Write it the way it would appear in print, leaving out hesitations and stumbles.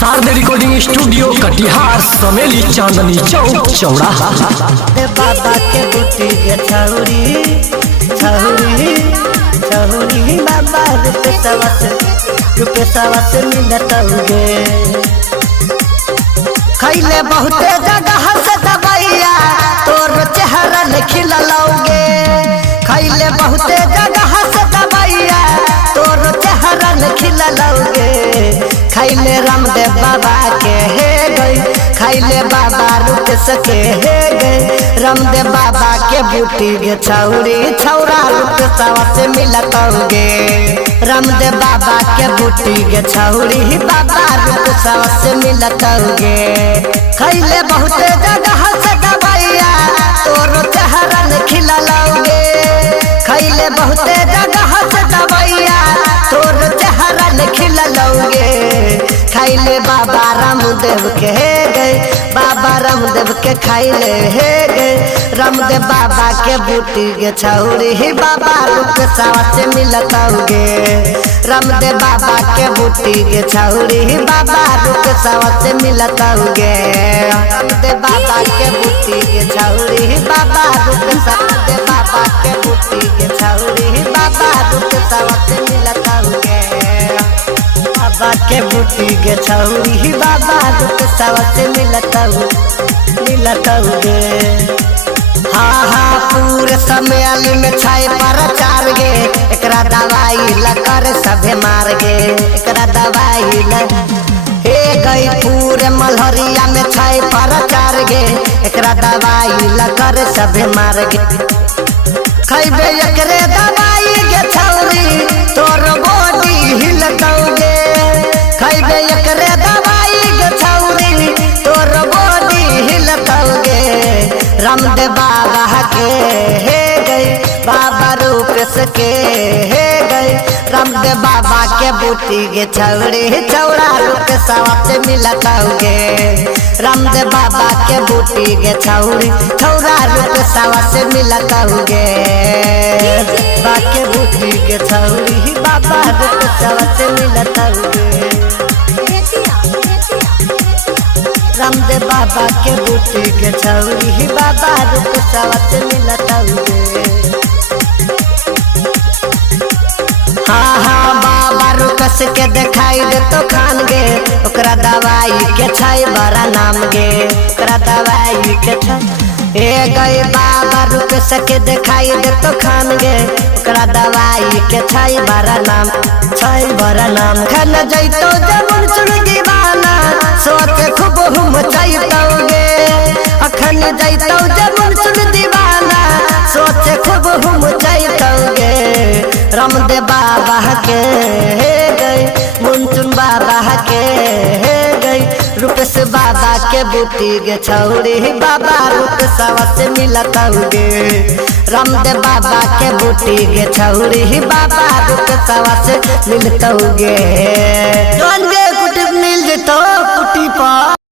Sharda recording studio Katihar Sameli Chandni Chowk चौराहा। बाबा के बूटी गे छौरी छौरी छौरी बाबा रुपए सवा से मिलत गे। खैले बहुते जगह से दवाइया तोर चेहरा खिललौगे। खैले बहुते जगह से दवाइया तोर चेहरा खिललौगे। खैले रामदेव बाबा के हे गई खैले बाबा रुक सके हे गए। रामदेव बाबा के बूटी गे छौरी छौरा रुक सवा से मिलतौगे। रामदेव बाबा के बूटी गे छौरी बाबा रुक सवा से मिलतौगे। खैले बहुते जगह से दवाइया तोर चेहरा खिललौगे। खैले बहुते जगह से दवाइया तोर चेहरा खिललौगे। खैले बाबा रामदेव के हे गए बाबा रामदेव के खैले हे गए। रामदेव बाबा के बूटी गे छौरी बाबा रुक सवा से मिलतौगे। रामदेव बाबा के बूटी गे छौरी बाबा रुक सवा से मिलतौगे। रामदेव बाबा के बूटी गे छौरी बाबा रुक रामदेव बाबा के बूटी गे छौरी बाबा रुक सवा से मिलतौगे। बाबा के बूटी गे छौरी बाबा रुक सवा से मिलतौगे। हाँ हाँ पूरे समय में छाए पर चार गे। एकरा दवाई लकर सभे मार गे। एकरा दवाई ल हे गई पूरे मलहरिया में छाए पर चार गे। एकरा दवाई लकर सभे मार गे। खैबे एकरे दवाई गे छौरी तोर बॉडी हिलतौगे। खैबे एकरे दवाई गे छौरी तोर बॉडी हिलतौगे। रामदेव बाबा के हे गई बाबा रूपेश के हे गई। रामदेव बाबा के बूटी गे छौरी छौरा रुक सवा से मिलतौगे। रामदेव बाबा के बूटी गे छौरी छौरा रुक सवा से मिलतौगे। बाबा के बूटी गे छौरी बाबा रुक सवा से मिलतौगे। रामदेव बाबा के बूटी गे छौरी बाबा रुक सवा से मिलतौगे। हाँ हाँ बाबा रुकस के दिखाई दे तो खान गे। ओकरा दवाई के छै बड़ा नाम गे। ओकरा दवाई के छै ए गए बाबा रुकस के दिखाई दे तो खान गे। ओकरा दवाई के छै बड़ा नाम खन जैतो जमुन चुन दीवाना सोच खूब हम जैतौगे। अखन जैतो जमुन चुन दीवाना सोच खूब हम जैतौगे। रामदेव बाबा के हे गई मुनचुन बाबा के हे गई। रूपेश बाबा के बूटी गे छौरी बाबा रुक सवा से मिलतौगे। रामदेव बाबा के बूटी गे छौरी बाबा रुक सवा से मिलतौगे। जोन गे कुटी मिल जतो कुटी पर।